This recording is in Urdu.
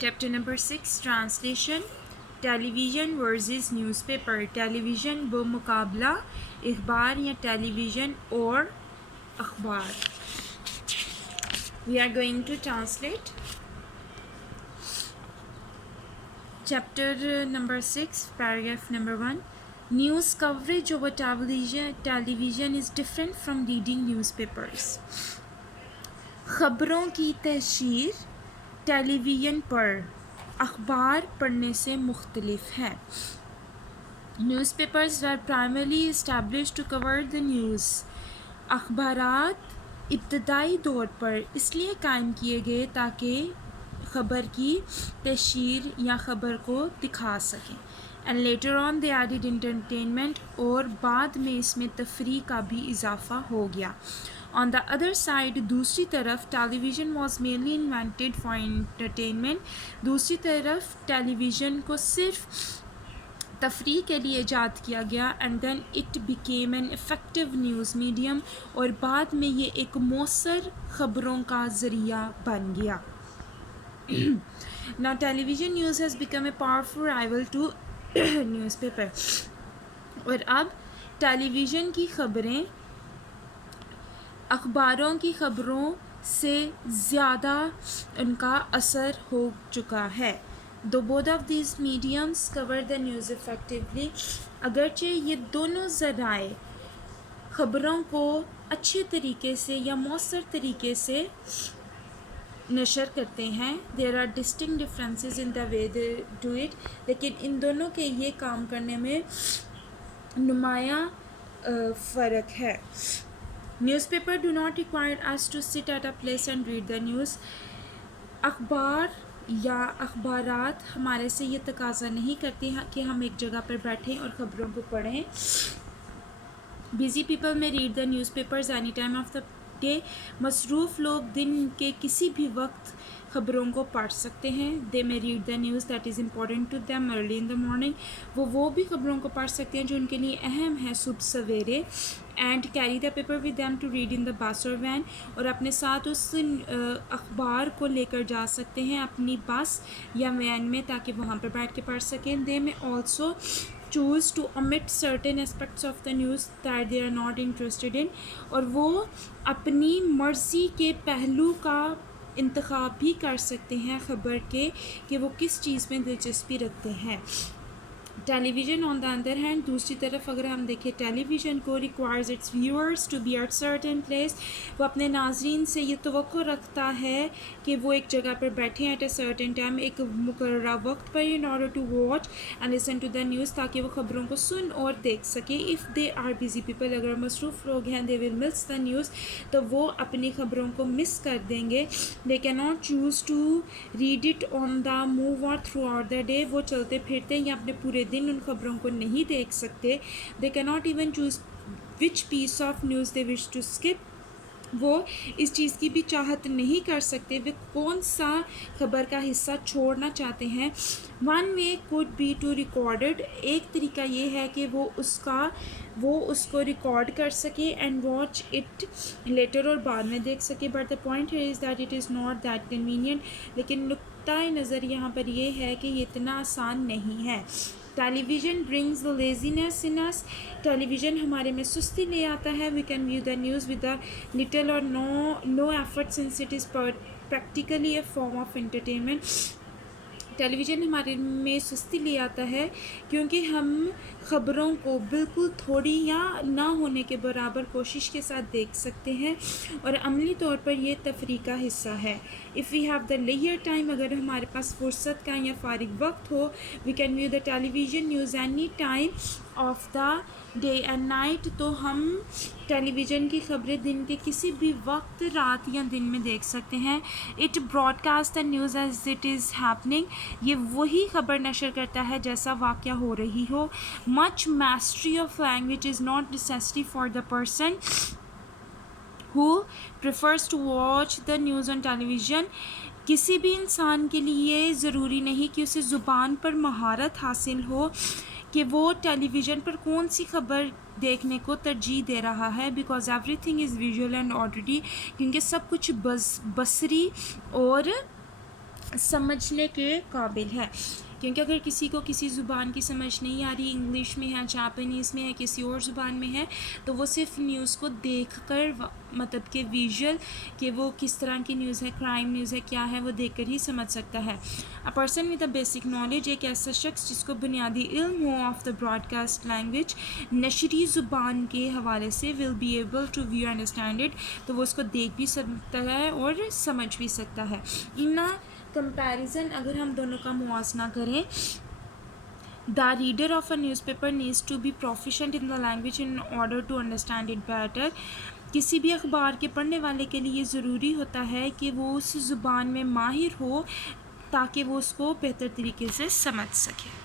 Chapter number 6 Translation ٹیلی ویژن ورزز نیوز پیپر. ٹیلی ویژن بمقابلہ اخبار یا ٹیلی ویژن اور اخبار. We are going to translate chapter number 6 paragraph number 1. News coverage over television is different from reading newspapers. خبروں کی تشہیر ٹیلی ویژن پر اخبار پڑھنے سے مختلف ہے. Newspapers were primarily established to cover the news. اخبارات ابتدائی طور پر اس لیے قائم کیے گئے تاکہ خبر کی تشہیر یا خبر کو دکھا سکیں. And later on they added entertainment اور بعد میں اس میں تفریح کا بھی اضافہ ہو گیا. On the other side دوسری طرف ٹیلی vision was mainly invented for entertainment. دوسری طرف ٹیلی ویژن کو صرف تفریح کے لیے ایجاد کیا گیا. And then it became an effective news medium اور بعد میں یہ ایک مؤثر خبروں کا ذریعہ بن گیا. Now television news has become a powerful rival to newspaper. اور اب ٹیلی ویژن کی خبریں اخباروں کی خبروں سے زیادہ ان کا اثر ہو چکا ہے. Though both of these mediums cover the news effectively, اگرچہ یہ دونوں ذرائع خبروں کو اچھے طریقے سے یا مؤثر طریقے سے نشر کرتے ہیں, there are distinct differences in the way they do it. لیکن ان دونوں کے یہ کام کرنے میں نمایاں فرق ہے. Newspapers do not require us to sit at a place and read the news. اخبار یا اخبارات ہمارے سے یہ تقاضا نہیں کرتے کہ ہم ایک جگہ پر بیٹھیں اور خبروں کو پڑھیں. Busy people may read the newspapers any time of the day. مصروف لوگ دن کے کسی بھی وقت خبروں کو پڑھ سکتے ہیں. They may read the news that is important to them early in the morning. وہ بھی خبروں کو پڑھ سکتے ہیں جو ان کے لیے اہم ہے صبح سویرے. And carry the paper with them to read in the bus or van. اور اپنے ساتھ اس اخبار کو لے کر جا سکتے ہیں اپنی بس یا وین میں تاکہ وہاں پر بیٹھ کے پڑھ سکیں. They may also choose to omit certain aspects of the news that they are not interested in. اور وہ اپنی مرضی کے پہلو کا انتخاب بھی کر سکتے ہیں خبر کے کہ وہ کس چیز میں دلچسپی رکھتے ہیں. Television on the other hand دوسری طرف اگر ہم دیکھیں ٹیلی ویژن کو requires its viewers to be at certain place. وہ اپنے ناظرین سے یہ توقع رکھتا ہے کہ وہ ایک جگہ پر بیٹھیں at a certain time ایک مقررہ وقت پر in order to watch and listen to the news تاکہ وہ خبروں کو سن اور دیکھ سکیں. If they are busy people اگر مصروف لوگ ہیں they will miss the news تو وہ اپنی خبروں کو مس کر دیں گے. They cannot choose to read it on the move or throughout the day. وہ چلتے پھرتے یا اپنے پورے دن ان خبروں کو نہیں دیکھ سکتے. They cannot even choose which piece of news they wish to skip. وہ اس چیز کی بھی چاہت نہیں کر سکتے وہ کون سا خبر کا حصہ چھوڑنا چاہتے ہیں. One way could be to record it. ایک طریقہ یہ ہے کہ وہ اس کو ریکارڈ کر سکے and watch it later اور بعد میں دیکھ سکے. But the point here is that it is not that convenient. لیکن نقطۂ نظر یہاں پر یہ ہے کہ یہ اتنا آسان نہیں ہے. Television brings the laziness in us. Television ہمارے میں سستی لے آتا ہے. We can view the news with a little or no effort since it is practically a form of entertainment. Television ہمارے میں سستی لے آتا ہے کیونکہ ہم خبروں کو بالکل تھوڑی یا نہ ہونے کے برابر کوشش کے ساتھ دیکھ سکتے ہیں اور عملی طور پر یہ تفریح کا حصہ ہے. If we have the leisure time اگر ہمارے پاس فرصت کا یا فارغ وقت ہو we can view the television news any time of the day and night تو ہم ٹیلی ویژن کی خبریں دن کے کسی بھی وقت رات یا دن میں دیکھ سکتے ہیں. It broadcasts the news as it is happening. یہ وہی خبر نشر کرتا ہے جیسا واقعہ ہو رہی ہو. Much mastery of language is not necessary for the person who prefers to watch the news on television. کسی بھی انسان کے لیے ضروری نہیں کہ اسے زبان پر مہارت حاصل ہو کہ وہ ٹیلی ویژن پر کون سی خبر دیکھنے کو ترجیح دے رہا ہے. Because every thing is visual and auditory. کیونکہ سب کچھ بصری اور سمجھنے کے قابل ہے، کیونکہ اگر کسی کو کسی زبان کی سمجھ نہیں آ رہی، انگلش میں ہے، جاپانیز میں ہے، کسی اور زبان میں ہے، تو وہ صرف نیوز کو دیکھ کر مطلب کہ ویژول کہ وہ کس طرح کی نیوز ہے، کرائم نیوز ہے، کیا ہے، وہ دیکھ کر ہی سمجھ سکتا ہے۔ A person with a basic knowledge, ایک ایسا شخص جس کو بنیادی علم ہو of the broadcast language, نشری زبان کے حوالے سے، will be able to view understand it, تو وہ اس کو دیکھ بھی سکتا ہے اور سمجھ بھی سکتا ہے۔ ان کمپیریزن اگر ہم دونوں کا موازنہ کریں، the reader of a newspaper needs to be proficient in the language in order to understand it better. کسی بھی اخبار کے پڑھنے والے کے لیے یہ ضروری ہوتا ہے کہ وہ اس زبان میں ماہر ہو تاکہ وہ اس کو بہتر طریقے سے سمجھ سکے۔